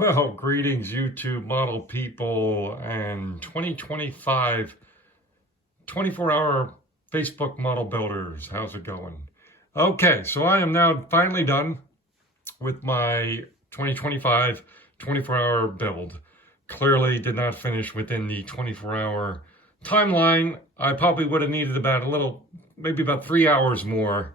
Well, greetings, YouTube model people and 2025 24-hour Facebook model builders. How's it going? Okay, so I am now finally done with my 2025 24-hour build. Clearly did not finish within the 24-hour timeline. I probably would have needed maybe about 3 hours more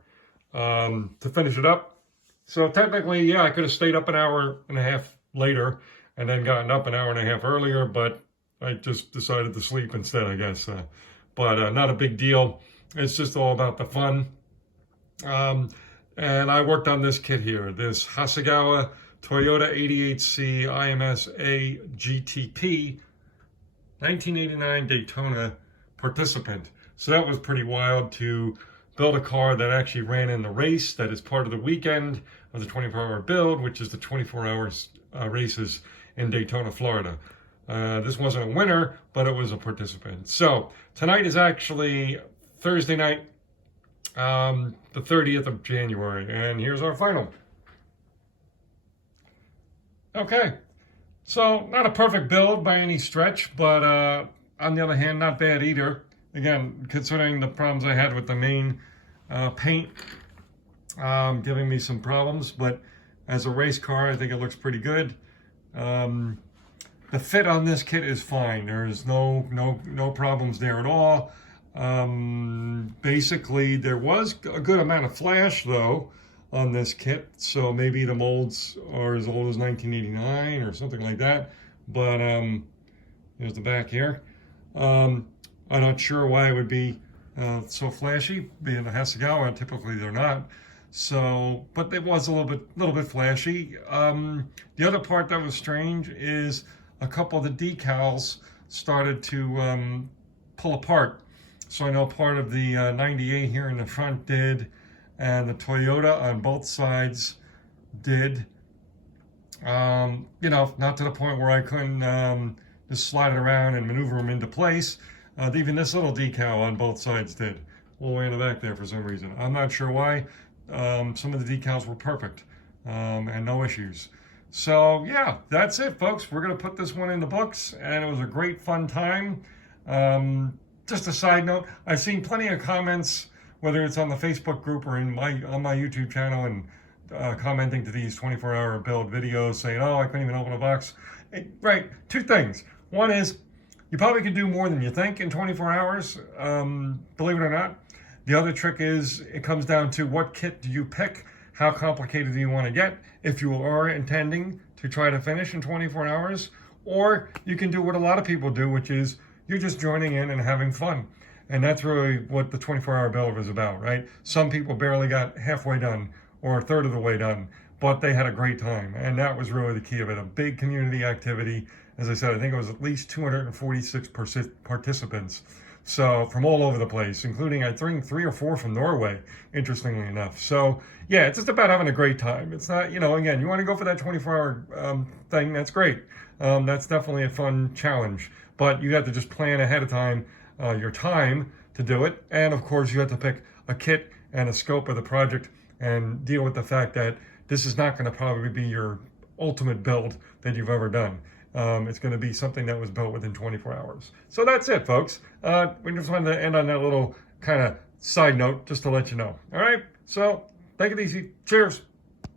to finish it up. So technically, yeah, I could have stayed up an hour and a half later and then gotten up an hour and a half earlier, but I just decided to sleep instead, I guess. But not a big deal. It's just all about the fun. And I worked on this kit here, this Hasegawa Toyota 88C IMSA GTP 1989 Daytona participant. So that was pretty wild to build a car that actually ran in the race that is part of the weekend of the 24-hour build, which is the 24-hour races in Daytona, Florida. This wasn't a winner, but it was a participant. So tonight is actually Thursday night, the 30th of January, and here's our final. Okay, so not a perfect build by any stretch, but on the other hand, not bad either. Again, considering the problems I had with the main paint, giving me some problems, but as a race car, I think it looks pretty good. The fit on this kit is fine. There's no problems there at all. Basically, there was a good amount of flash though on this kit, so maybe the molds are as old as 1989 or something like that. But here's the back here. I'm not sure why it would be so flashy, being a Hasegawa. Typically they're not. So, but it was a little bit flashy. The other part that was strange is a couple of the decals started to pull apart. So I know part of the 98 here in the front did, and the Toyota on both sides did. You know, not to the point where I couldn't just slide it around and maneuver them into place. Even this little decal on both sides did, all the way in the back there for some reason. I'm not sure why. Some of the decals were perfect and no issues. So yeah, that's it, folks. We're gonna put this one in the books, and it was a great fun time. Just a side note, I've seen plenty of comments, whether it's on the Facebook group or on my YouTube channel, and commenting to these 24-hour build videos saying, oh, I couldn't even open a box. Right, two things. One is, you probably could do more than you think in 24 hours, believe it or not. The other trick is, it comes down to what kit do you pick? How complicated do you want to get if you are intending to try to finish in 24 hours? Or you can do what a lot of people do, which is you're just joining in and having fun. And that's really what the 24-hour build was about, right? Some people barely got halfway done or a third of the way done, but they had a great time. And that was really the key of it, a big community activity. As I said, I think it was at least 246 participants. So from all over the place, including I think 3 or 4 from Norway, interestingly enough. So yeah, it's just about having a great time. It's not, you know, again, you want to go for that 24-hour thing, that's great. That's definitely a fun challenge, but you have to just plan ahead of time your time to do it. And of course you have to pick a kit and a scope of the project and deal with the fact that this is not going to probably be your ultimate build that you've ever done. It's going to be something that was built within 24 hours. So that's it, folks. We just wanted to end on that little kind of side note just to let you know. All right, so take it easy. Cheers.